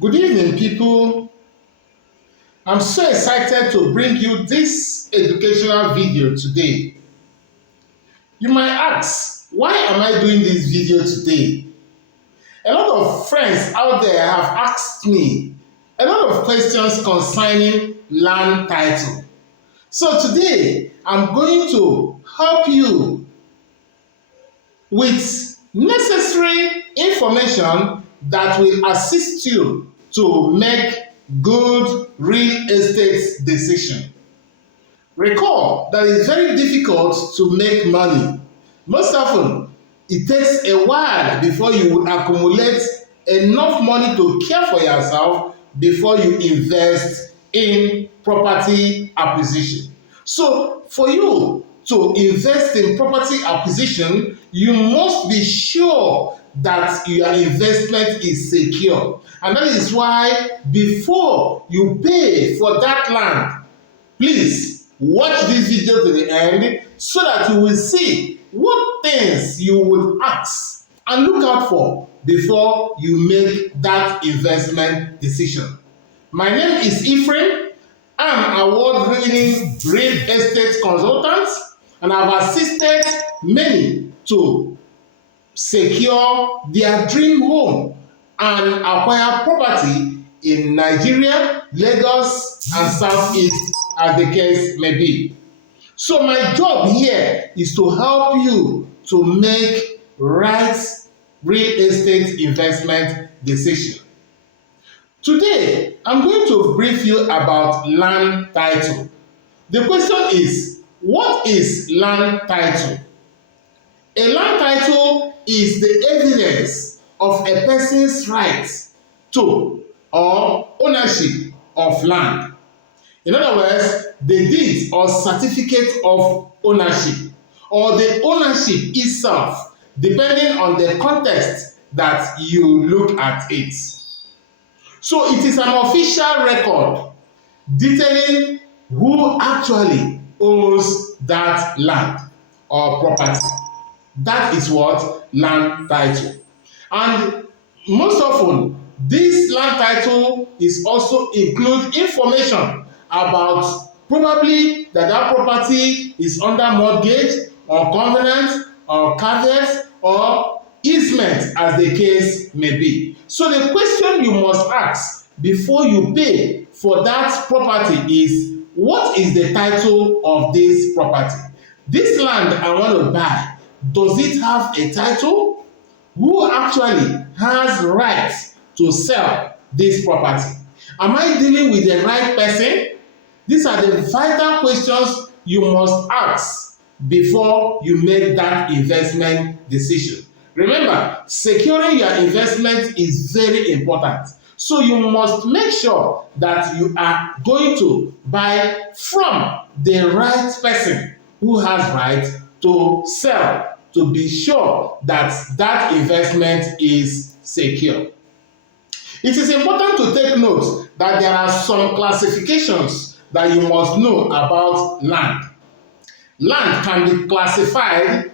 Good evening, people. I'm so excited to bring you this educational video today. You might ask, why am I doing this video today? A lot of friends out there have asked me a lot of questions concerning land title. So today, I'm going to help you with necessary information that will assist you to make good real estate decision. Recall that it's very difficult to make money. Most often, it takes a while before you will accumulate enough money to care for yourself before you invest in property acquisition. So, for you to invest in property acquisition, you must be sure that your investment is secure. And that is why before you pay for that land, please watch this video to the end so that you will see what things you would ask and look out for before you make that investment decision. My name is Ephraim. I'm an award-winning real estate consultant, and I've assisted many to secure their dream home and acquire property in Nigeria, Lagos, and Southeast, as the case may be. So my job here is to help you to make right real estate investment decision. Today, I'm going to brief you about land title. The question is, what is land title? A land title is the evidence of a person's right to or ownership of land. In other words, the deed or certificate of ownership or the ownership itself, depending on the context that you look at it. So it is an official record detailing who actually owns that land or property. That is what land title. And most often, this land title is also include information about probably that property is under mortgage or covenant or caveat or easement, as the case may be. So the question you must ask before you pay for that property is, what is the title of this property? This land I want to buy, does it have a title? Who actually has rights to sell this property? Am I dealing with the right person? These are the vital questions you must ask before you make that investment decision. Remember, securing your investment is very important. So you must make sure that you are going to buy from the right person who has right to sell, to be sure that that investment is secure. It is important to take note that there are some classifications that you must know about land. Land can be classified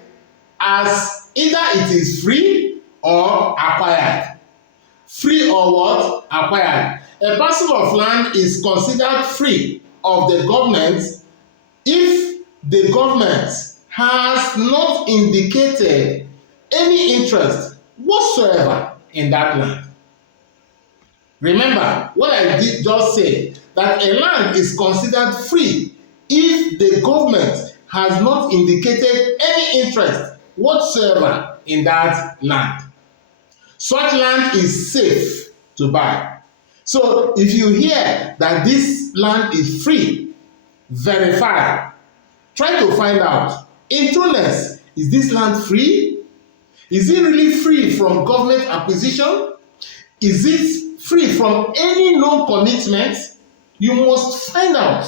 as either it is free or acquired. Free or what? Acquired. A parcel of land is considered free of the government if the government has not indicated any interest whatsoever in that land. Remember what I did just say, that a land is considered free if the government has not indicated any interest whatsoever in that land. Such land is safe to buy. So if you hear that this land is free, verify. Try to find out, in trueness, is this land free? Is it really free from government acquisition? Is it free from any known commitment? You must find out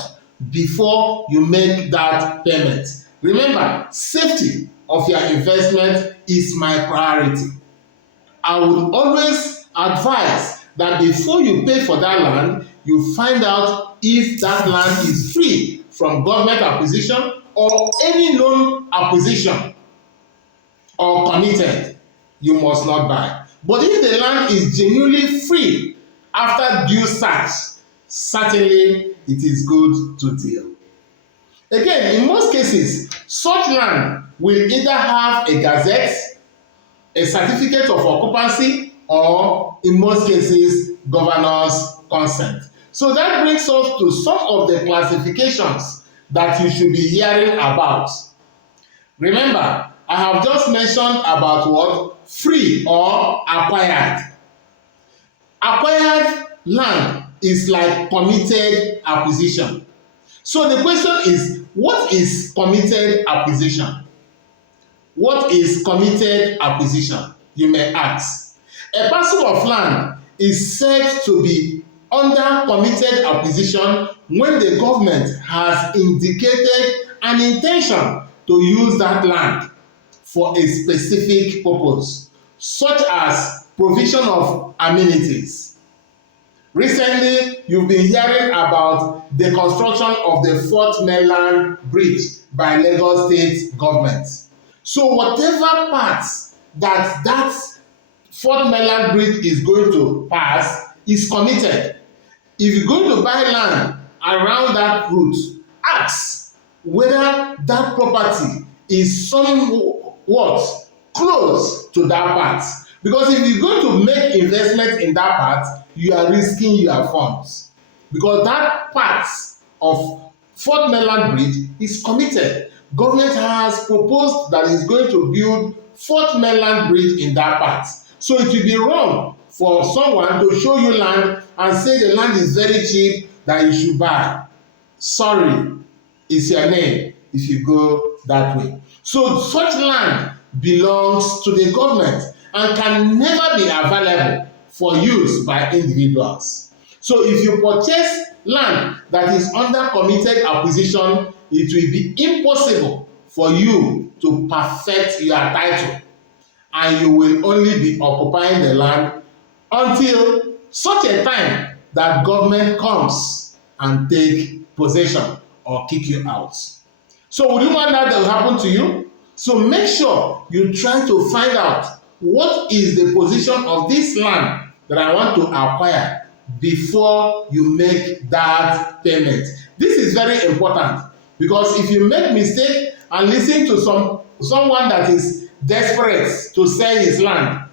before you make that payment. Remember, safety of your investment is my priority. I would always advise that before you pay for that land, you find out if that land is free from government acquisition or any known acquisition or committed. You must not buy. But if the land is genuinely free after due search, certainly it is good to deal. Again, in most cases, such land will either have a gazette, a certificate of occupancy, or in most cases, governor's consent. So that brings us to some of the classifications that you should be hearing about. Remember, I have just mentioned about what? Free or acquired. Acquired land is like permitted acquisition. So the question is, what is permitted acquisition? What is permitted acquisition? You may ask. A parcel of land is said to be under permitted acquisition when the government has indicated an intention to use that land for a specific purpose, such as provision of amenities. Recently, you've been hearing about the construction of the Fourth Mainland Bridge by Lagos State government. So whatever parts that Fourth Mainland Bridge is going to pass is committed. If you're going to buy land around that route, ask whether that property is somewhat close to that part. Because if you're going to make investment in that part, you are risking your funds. Because that part of Fourth Mainland Bridge is committed. Government has proposed that it's going to build Fourth Mainland Bridge in that part. So it will be wrong for someone to show you land and say the land is very cheap that you should buy. Sorry, it's your name if you go that way. So such land belongs to the government and can never be available for use by individuals. So if you purchase land that is under committed acquisition, it will be impossible for you to perfect your title, and you will only be occupying the land until such a time that government comes and take possession or kick you out. So would you want that to happen to you? So make sure you try to find out what is the position of this land that I want to acquire before you make that payment. This is very important, because if you make mistake and listen to someone that is desperate to sell his land,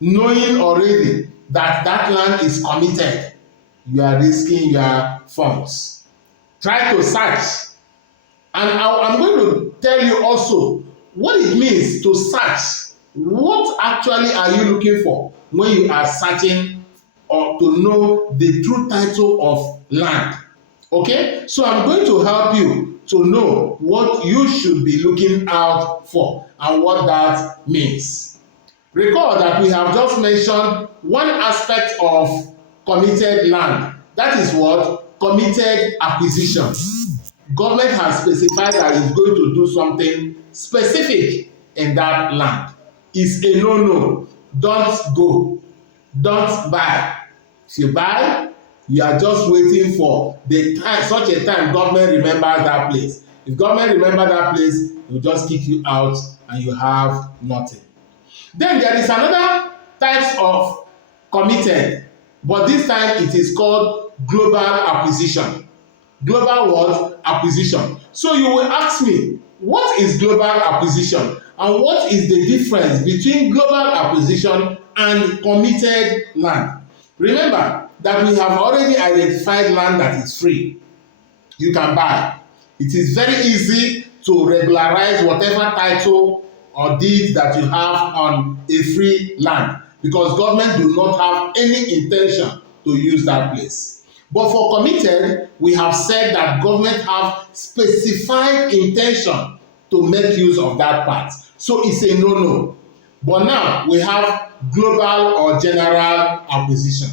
knowing already that that land is committed, you are risking your funds. Try to search. And I'm going to tell you also what it means to search. What actually are you looking for when you are searching or to know the true title of land? Okay, so I'm going to help you to know what you should be looking out for and what that means. Recall that we have just mentioned one aspect of committed land. That is what? Committed acquisition. Government has specified that it's going to do something specific in that land. It's a no-no. Don't go. Don't buy. If you buy, you are just waiting for the time, such a time government remembers that place. If government remembers that place, it will just kick you out and you have nothing. Then there is another type of committed, but this time it is called global acquisition. Global what? Acquisition. So you will ask me, what is global acquisition and what is the difference between global acquisition and committed land? Remember that we have already identified land that is free. You can buy. It is very easy to regularize whatever title or deed that you have on a free land, because government do not have any intention to use that place. But for committed, we have said that government have specified intention to make use of that part. So it's a no-no. But now we have global or general acquisition.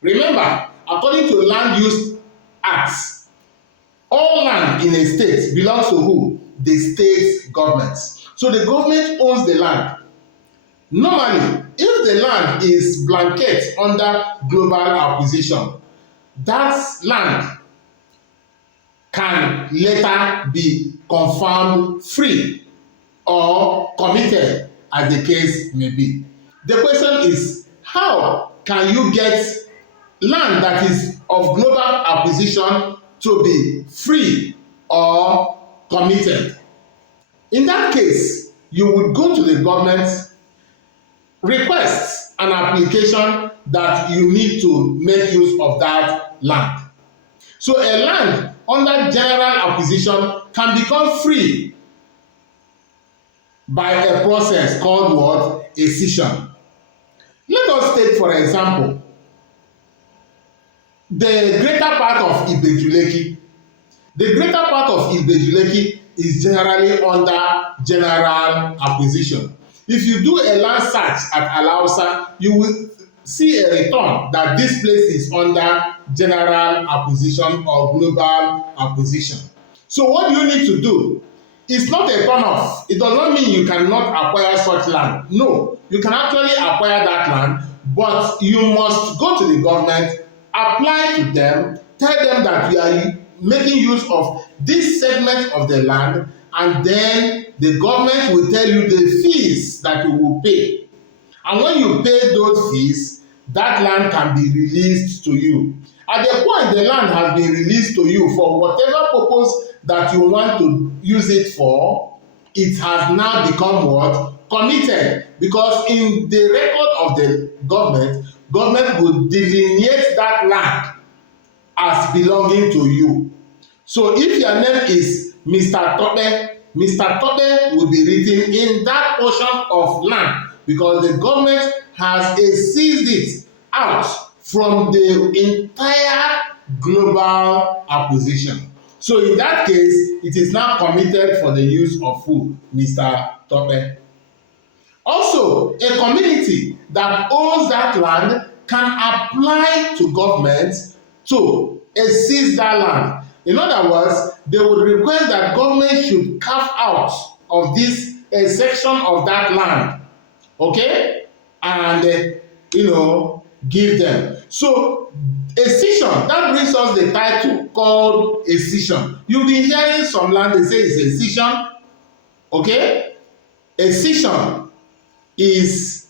Remember, according to Land Use Acts, all land in a state belongs to who? The state government. So the government owns the land. Normally, if the land is blanket under global acquisition, that land can later be confirmed free or committed, as the case may be. The question is, how can you get land that is of global acquisition to be free or committed? In that case, you would go to the government, request an application that you need to make use of that land. So a land under general acquisition can become free by a process called what? Excision. Let us take, for example, the greater part of Ibejuleki. The greater part of Ibejuleki is generally under general acquisition. If you do a land search at Alausa, you will see a return that this place is under general acquisition or global acquisition. So what you need to do is not a turn-off. It does not mean you cannot acquire such land. No, you can actually acquire that land, but you must go to the government, apply to them, tell them that you are making use of this segment of the land, and then the government will tell you the fees that you will pay. And when you pay those fees, that land can be released to you. At the point the land has been released to you for whatever purpose that you want to use it for, it has now become what? Committed. Because in the record of the government will delineate that land as belonging to you. So if your name is Mr. Tope will be written in that portion of land because the government has seized it out from the entire global acquisition. So in that case, it is now committed for the use of who? Mr. Tope. Also, a community that owns that land can apply to government to seize that land. In other words, they would request that government should carve out of this a section of that land, okay, and give them. So excision, that brings us the title called excision. You'll be hearing some land they say it's excision, okay. Excision is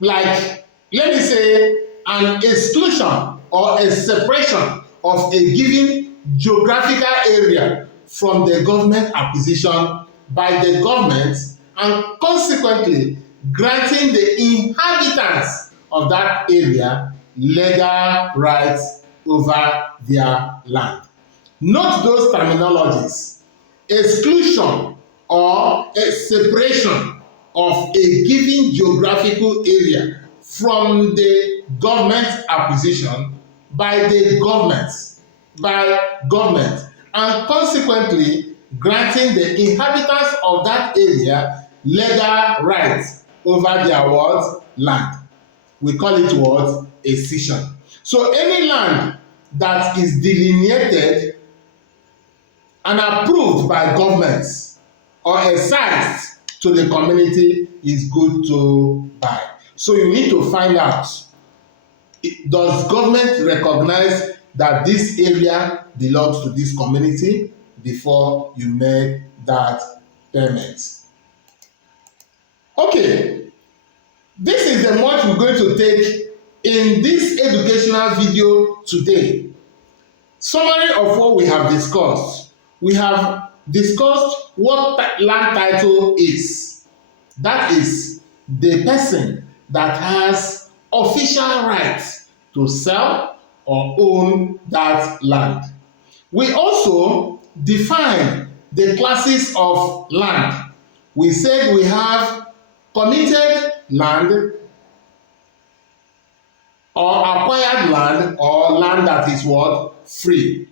like, let me say, an exclusion or a separation of a given geographical area from the government acquisition by the government, and consequently granting the inhabitants of that area legal rights over their land. Note those terminologies: exclusion or a separation of a given geographical area from the government acquisition by the government, and consequently granting the inhabitants of that area legal rights over their what? Land. We call it what? Excision. So any land that is delineated and approved by governments or assigned to the community is good to buy. So you need to find out, does government recognize that this area belongs to this community before you make that payment? Okay, this is the much we're going to take in this educational video today. Summary of what we have discussed. We have discussed what land title is. That is the person that has official rights to sell or own that land. We also define the classes of land. We said we have committed land or acquired land or land that is what? Free.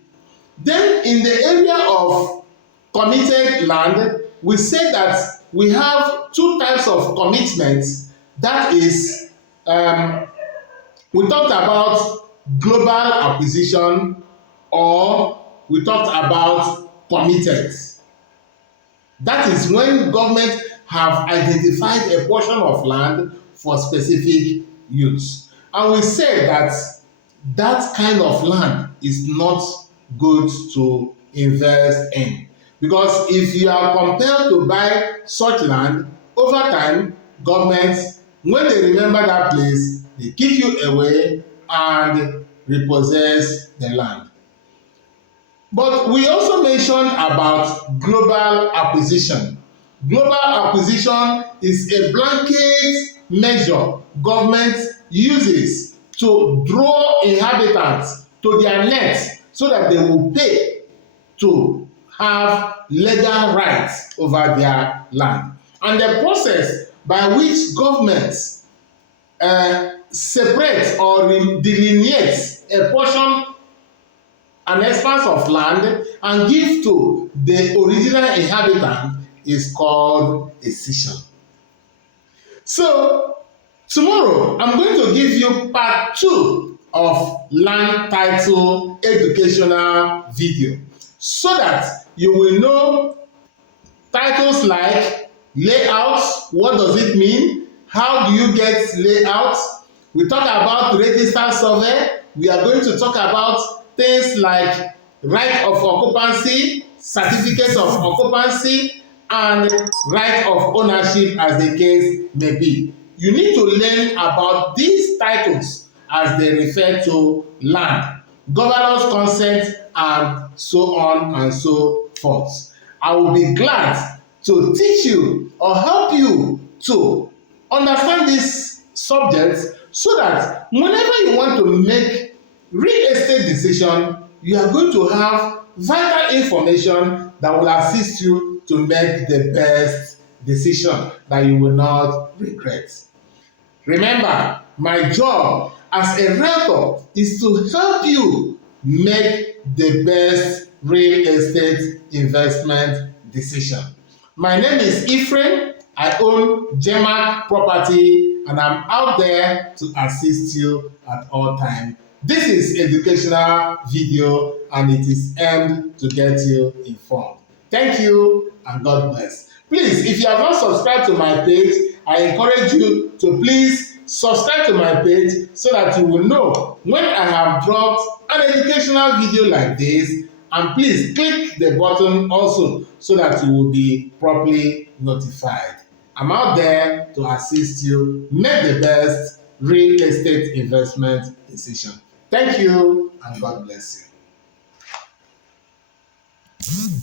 Then in the area of committed land, we said that we have two types of commitments. That is, we talked about global acquisition, or we talked about committed. That is when government have identified a portion of land for specific use. And we said that that kind of land is not good to invest in. Because if you are compelled to buy such land, over time, governments, when they remember that place, they give you away and repossess the land. But we also mentioned about global acquisition. Global acquisition is a blanket measure government uses to draw inhabitants to their net so that they will pay to have legal rights over their land. And the process by which governments separate or delineate a portion, an expanse of land, and give to the original inhabitant is called excision. So tomorrow I'm going to give you part 2 of land title educational video so that you will know titles like layouts, what does it mean, how do you get layouts. We talk about register survey. We are going to talk about things like right of occupancy, certificate of occupancy, and right of ownership as the case may be. You need to learn about these titles as they refer to land, governor's consent, and so on and so forth. I will be glad to teach you or help you to understand these subjects so that whenever you want to make real estate decision, you are going to have vital information that will assist you to make the best decision that you will not regret. Remember, my job as a realtor is to help you make the best real estate investment decision. My name is Ephraim. I own Jemack Property, and I'm out there to assist you at all times. This is educational video, and it is aimed to get you informed. Thank you, and God bless. Please, if you have not subscribed to my page, I encourage you to please subscribe to my page so that you will know when I have dropped an educational video like this, and please click the button also so that you will be properly notified. I'm out there to assist you make the best real estate investment decision. Thank you, and God bless you.